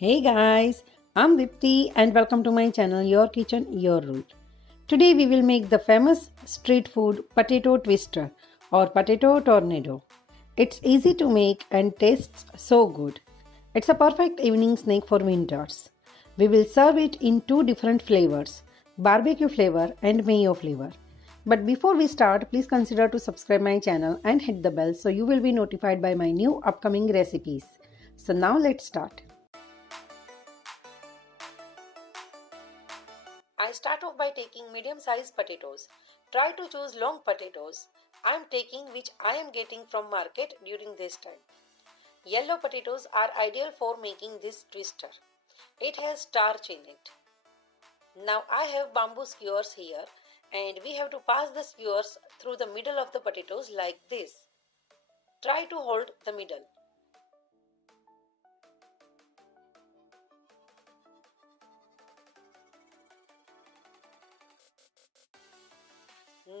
Hey guys, I'm Dipti and welcome to my channel Your Kitchen, Your Rule. Today we will make the famous street food potato twister or potato tornado. It's easy to make and tastes so good. It's a perfect evening snack for winters. We will serve it in two different flavors, barbecue flavor and mayo flavor. But before we start, please consider to subscribe my channel and hit the bell so you will be notified by my new upcoming recipes. So now let's start. I start off by taking medium-sized potatoes. Try to choose long potatoes. I am taking which I am getting from market during this time. Yellow potatoes are ideal for making this twister. It has starch in it. Now I have bamboo skewers here and we have to pass the skewers through the middle of the potatoes like this. Try to hold the middle.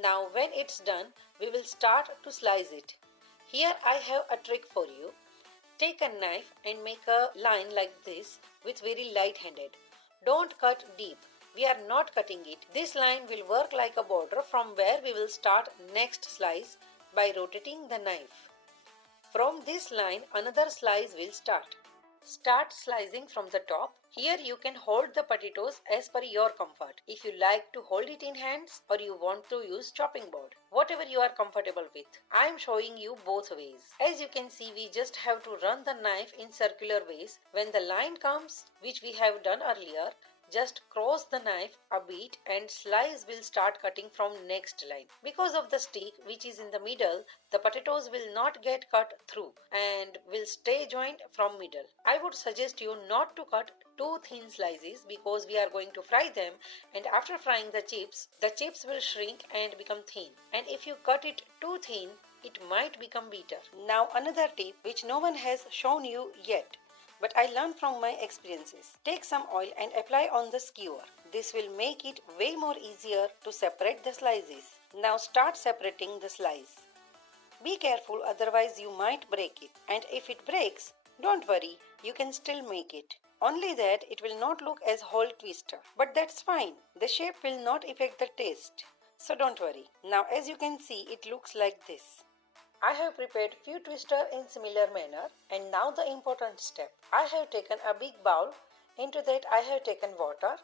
Now when it's done, we will start to slice it. Here I have a trick for you. Take a knife and make a line like this with very light-handed. Don't cut deep. We are not cutting it. This line will work like a border from where we will start next slice by rotating the knife. From this line, another slice will start. Start slicing from the top. Here you can hold the potatoes as per your comfort. If you like to hold it in hands or you want to use chopping board. Whatever you are comfortable with. I am showing you both ways. As you can see, we just have to run the knife in circular ways. When the line comes, which we have done earlier, just cross the knife a bit and slice will start cutting from next line. Because of the stick which is in the middle, the potatoes will not get cut through and will stay joined from middle. I would suggest you not to cut too thin slices because we are going to fry them, and after frying the chips will shrink and become thin. And if you cut it too thin, it might become bitter. Now another tip which no one has shown you yet, but I learned from my experiences. Take some oil and apply on the skewer. This will make it way more easier to separate the slices. Now start separating the slice. Be careful, otherwise you might break it. And if it breaks, don't worry, you can still make it. Only that it will not look as whole twister. But that's fine. The shape will not affect the taste. So don't worry. Now as you can see, it looks like this. I have prepared few twister in similar manner, and now the important step. I have taken a big bowl. Into that I have taken water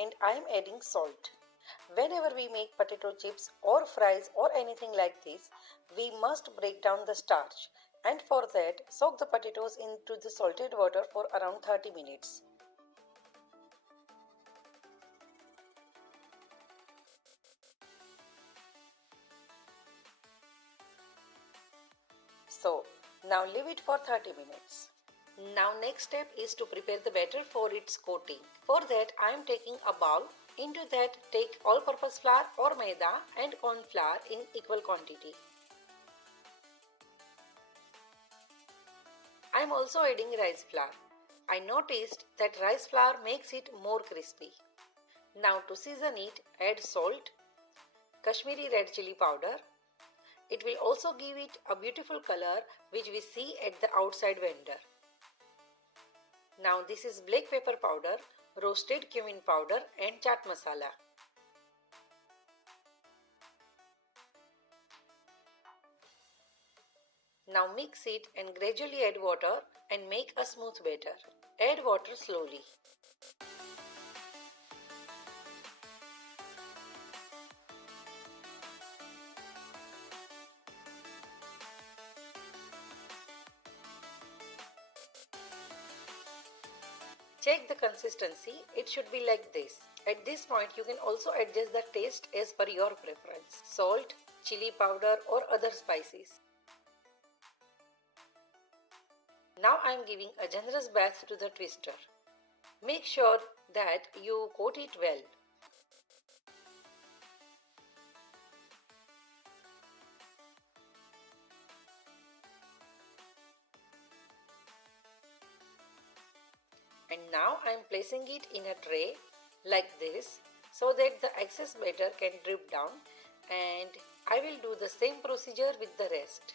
and I am adding salt. Whenever we make potato chips or fries or anything like this, we must break down the starch, and for that soak the potatoes into the salted water for around 30 minutes. So, now leave it for 30 minutes. Now next step is to prepare the batter for its coating. For that I am taking a bowl. Into that take all-purpose flour or Maida and corn flour in equal quantity. I am also adding rice flour. I noticed that rice flour makes it more crispy. Now to season it, add salt, Kashmiri Red Chilli Powder. It will also give it a beautiful color which we see at the outside vendor. Now this is black pepper powder, roasted cumin powder and chaat masala. Now mix it and gradually add water and make a smooth batter. Add water slowly. Check the consistency, it should be like this. At this point you can also adjust the taste as per your preference. Salt, chili powder or other spices. Now I am giving a generous bath to the twister. Make sure that you coat it well. And now I am placing it in a tray like this so that the excess batter can drip down, and I will do the same procedure with the rest.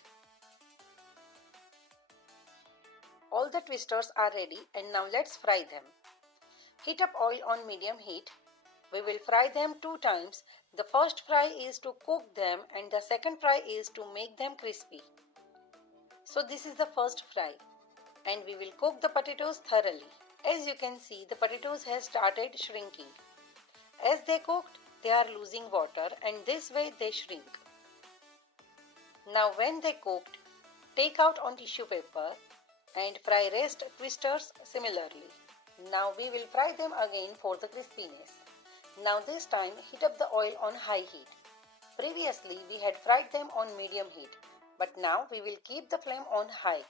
All the twisters are ready and now let's fry them. Heat up oil on medium heat. We will fry them 2 times. The first fry is to cook them and the second fry is to make them crispy. So this is the first fry and we will cook the potatoes thoroughly. As you can see, the potatoes have started shrinking. As they cooked, they are losing water and this way they shrink. Now when they cooked, take out on tissue paper and fry rest twisters similarly. Now we will fry them again for the crispiness. Now this time heat up the oil on high heat. Previously we had fried them on medium heat, but now we will keep the flame on high.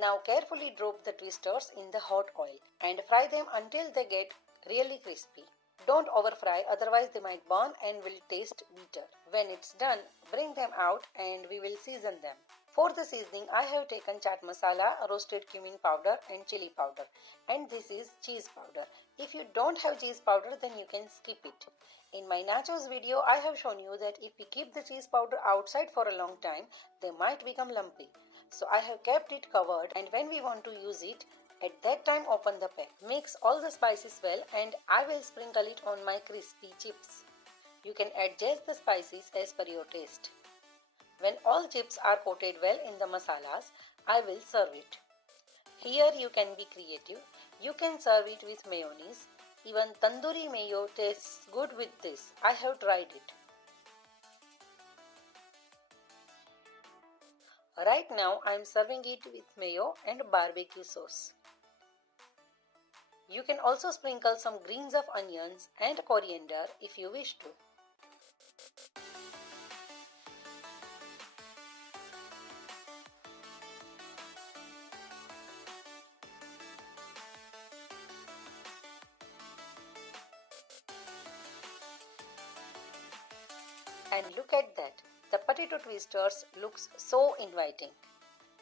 Now carefully drop the twisters in the hot oil and fry them until they get really crispy. Don't over fry, otherwise they might burn and will taste bitter. When it's done, bring them out and we will season them. For the seasoning, I have taken chaat masala, roasted cumin powder and chili powder, and this is cheese powder. If you don't have cheese powder, then you can skip it. In my nachos video, I have shown you that if we keep the cheese powder outside for a long time, they might become lumpy. So I have kept it covered, and when we want to use it, at that time open the pan. Mix all the spices well and I will sprinkle it on my crispy chips. You can adjust the spices as per your taste. When all chips are coated well in the masalas, I will serve it. Here you can be creative. You can serve it with mayonnaise. Even tandoori mayo tastes good with this. I have tried it. Right now I am serving it with mayo and barbecue sauce. You can also sprinkle some greens of onions and coriander if you wish to. And look at that, the potato twisters looks so inviting.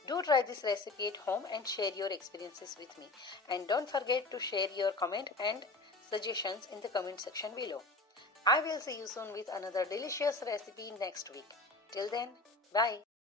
Do try this recipe at home and share your experiences with me. And don't forget to share your comment and suggestions in the comment section below. I will see you soon with another delicious recipe next week. Till then, bye.